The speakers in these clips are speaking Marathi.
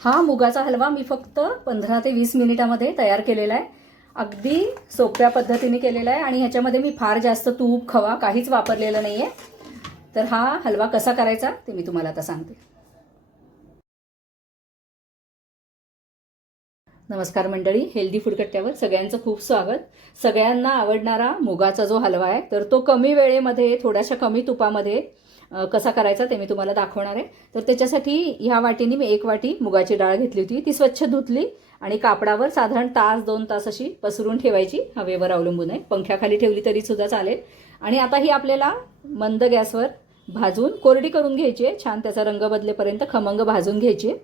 हा मुगाचा हलवा मी फक्त पंधरा ते वीस मिनिटामध्ये तयार केलेला आहे. अगदी सोप्या पद्धतीने केलेला आहे आणि ह्याच्यामध्ये मी फार जास्त तूप खवा काहीच वापरलेलं नाही आहे तर हा हलवा कसा करायचा ते मी तुम्हाला आता सांगते. नमस्कार मंडळी हेल्दी फूड कट्ट्यावर सगळ्यांचं खूप स्वागत. सगळ्यांना आवडणारा मुगाचा जो हलवा आहे तर तो कमी वेळेमध्ये थोड्याशा कमी तुपामध्ये कसा करायचा ते मी तुम्हाला दाखवणार आहे. तर त्याच्यासाठी ह्या वाटीने मी एक वाटी मुगाची डाळ घेतली होती. ती स्वच्छ धुतली आणि कापडावर साधारण तास दोन तास अशी पसरून ठेवायची. हवेवर अवलंबून आहे. पंख्याखाली ठेवली तरी सुद्धा चालेल. आणि आता ही आपल्याला मंद गॅसवर भाजून कोरडी करून घ्यायची आहे. छान त्याचा रंग बदलेपर्यंत खमंग भाजून घ्यायची आहे.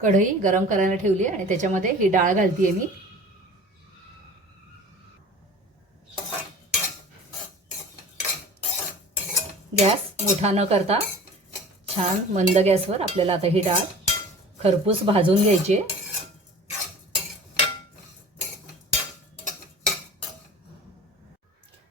कढई गरम करायला ठेवली आणि त्याच्यामध्ये ही डाळ घालतीये मी. गॅस मोठा न करता छान मंद गॅसवर आपल्याला आता ही डाळ खरपूस भाजून घ्यायची. आहे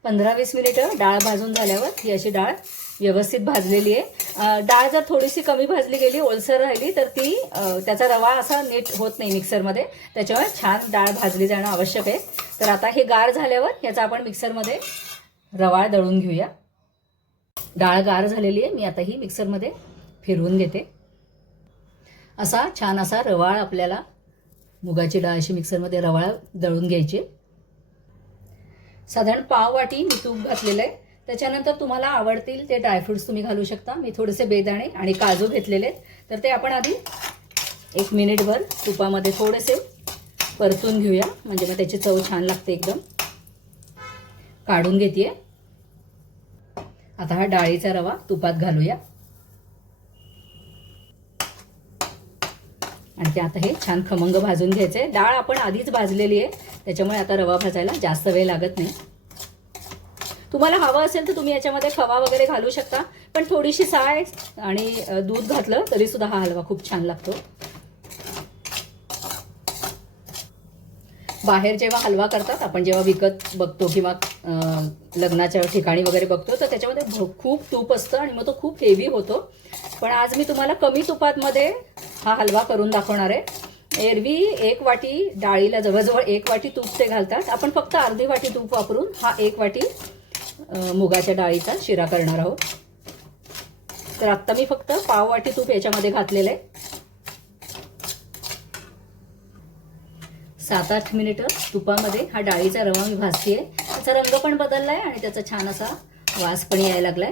पंधरा वीस मिनिटं डाळ भाजून झाल्यावर ही अशी डाळ व्यवस्थित भाजलेली आहे. डाळ जर थोडीशी कमी भाजली गेली ओलसर राहिली तर ती त्याचा रवा असा नीट होत नाही मिक्सरमध्ये. त्याच्यामुळे छान डाळ भाजली जाणं आवश्यक आहे. तर आता हे गार झाल्यावर याचा आपण मिक्सरमध्ये रवाळ दळून घेऊया. डाळ गार झालेली आहे. मी आता ही मिक्सरमध्ये फिरवून घेते. असा छान असा रवाळ आपल्याला मुगाची डाळ अशी मिक्सरमध्ये रवाळ दळून घ्यायची. आहे. साधारण पाव वाटी मी तूप घातलेलं आहे. त्याच्यानंतर तुम्हाला आवडतील ते ड्रायफ्रुट्स तुम्ही घालू शकता. मी थोडेसे बेदाणे आणि काजू घेतलेले आहेत. तर ते आपण आधी एक मिनिटभर तुपामध्ये थोडेसे परतून घेऊया. म्हणजे मग त्याची चव छान लागते एकदम. काढून घेते आता हा डाळीचा रवा तुपात घालूया. आणखी आता हे छान खमंग भाजून घ्यायचे डाळ आपण आधीच भाजलेली आहे त्याच्यामुळे आता रवा भाजायला जास्त वेळ लागत नाही. तुम्हाला हवं असेल तर तुम्ही याच्यामध्ये खवा वगैरे घालू शकता पण थोडीशी साय आणि दूध घातलं तरी सुद्धा हा हलवा खूप छान लागतो. बाहेर जेव्हा हलवा करतात आपण जेव्हा विकत बघतो किंवा लग्नाच्या ठिकाणी वगैरे बघतो तर त्याच्यामध्ये खूप तूप असतं आणि मग तो खूप हेवी होतो. पण आज मी तुम्हाला कमी तुपातमध्ये हा हलवा करून दाखवणार आहे. एरवी एक वाटी डाळीला जवळजवळ एक वाटी तूप ते घालतात. आपण फक्त अर्धी वाटी तूप वापरून हा एक वाटी मुगाच्या डाळीचा शिरा करणार आहोत. तर आत्ता मी फक्त पाव वाटी तूप याच्यामध्ये घातलेलं आहे. सात आठ मिनिटं तुपामध्ये हा डाळीचा रवा मी भाजतीये. त्याचा रंग पण बदललाय आणि त्याचा छान असा वास पण यायला लागलाय.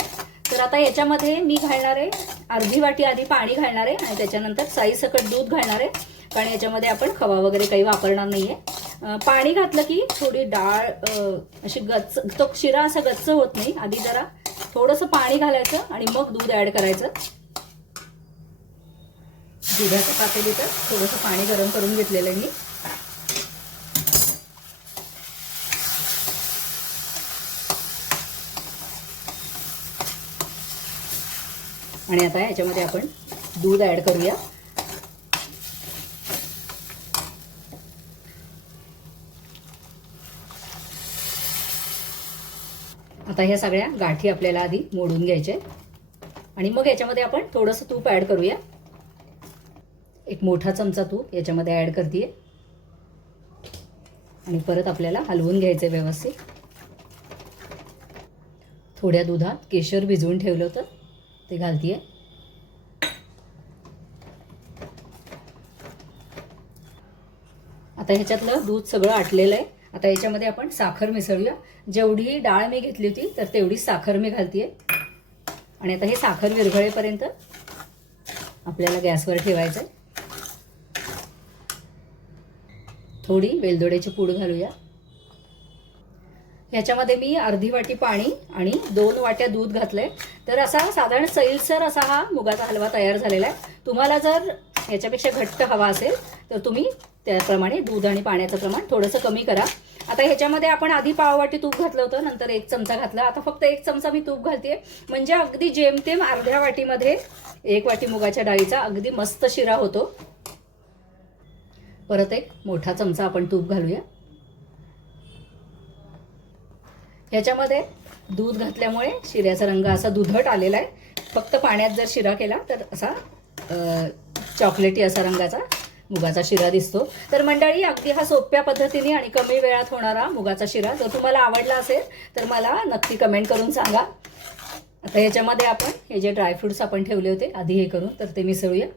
तर आता याच्यामध्ये मी घालणार आहे अर्धी वाटी आधी पाणी घालणार आहे आणि त्याच्यानंतर साईसकट दूध घालणार आहे. कारण याच्यामध्ये आपण खवा वगैरे काही वापरणार नाहीये. पाणी घातलं की थोडी डाळ अशी गच्च तो शिरा असा गच्च होत नाही. आधी जरा थोडंसं पाणी घालायचं आणि मग दूध ऍड करायचं. दुधाच्या पातेलीत थोडंसं पाणी गरम करून घेतलेलं आहे मी. आणि आता याच्यामध्ये आपण दूध ऍड करूया. आता ह्या सगळ्या गाठी आपल्याला आधी मोडून घ्यायच्या आणि मग याच्यामध्ये आपण थोडंसं तूप ऍड करूया. एक मोठा चमचा तूप याच्यामध्ये ऍड करते आणि परत आपल्याला हलवून घ्यायचं आहे व्यवस्थित. थोड्या दुधात केशर भिजवून ठेवलं होतं. ते घालतीये. आता ह्याच्यातलं दूध सगळं आटलेलं आहे. आता याच्यामध्ये आपण साखर मिसळूया. जेवढी डाळ मी घेतली होती तर तेवढीच साखर मी घालतीये. आणि आता हे साखर विरघळेपर्यंत आपल्याला गॅसवर ठेवायचं आहे थोडी वेलदोड्याची पूड घालूया. ह्याच्यामध्ये मी अर्धी वाटी पाणी आणि दोन वाट्या दूध घातलंय. तर असा साधारण सैलसर असा हा मुगाचा हलवा तयार झालेला आहे. तुम्हाला जर याच्यापेक्षा घट्ट हवा असेल तर तुम्ही त्याप्रमाणे दूध आणि पाण्याचं प्रमाण थोडंसं कमी करा. आता ह्याच्यामध्ये आपण आधी पाववाटी तूप घातलं होतं नंतर एक चमचा घातला. आता फक्त एक चमचा मी तूप घालते म्हणजे अगदी जेमतेम अर्ध्या वाटीमध्ये एक वाटी मुगाच्या डाळीचा अगदी मस्त शिरा होतो. परत एक मोठा चमचा आपण तूप घालूया. ह्याच्यामध्ये दूध घातल्यामुळे शिऱ्याचा रंग असा दुधट आलेला आहे. फक्त पाण्यात जर शिरा केला तर असा चॉकलेटी असा रंगाचा मुगाचा शिरा दिसतो. तर मंडळी अगदी हा सोप्या पद्धतीने आणि कमी वेळात होणारा मुगाचा शिरा जर तुम्हाला आवडला असेल तर मला नक्की कमेंट करून सांगा. आता ह्याच्यामध्ये आपण हे जे ड्रायफ्रुट्स आपण ठेवले होते आधी हे करून तर ते मिसळूया.